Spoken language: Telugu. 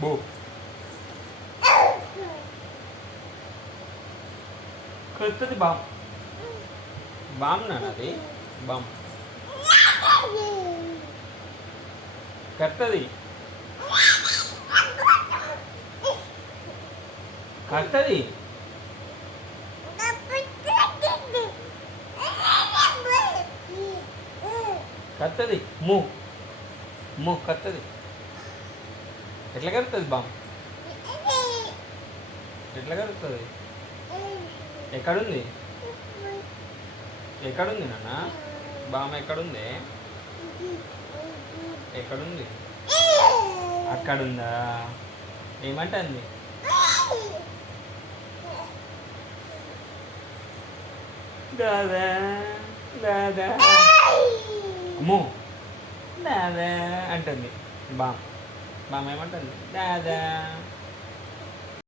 బో కొత్తది బామ్ బామ్ నాది బామ్ కత్తది కత్తది కత్తది మూ మూ కత్తది ఎట్లా కడుతుంది బామ్ ఎట్లా కడుతుంది ఎక్కడుంది ఎక్కడుంది నాన్న బామ్మ ఎక్కడుంది ఎక్కడుంది అక్కడుందా ఏమంటుంది దాదా దాదా అమ్మో దాదా అంటుంది బామ్ బామ్మ ఏమంటుంది దాదా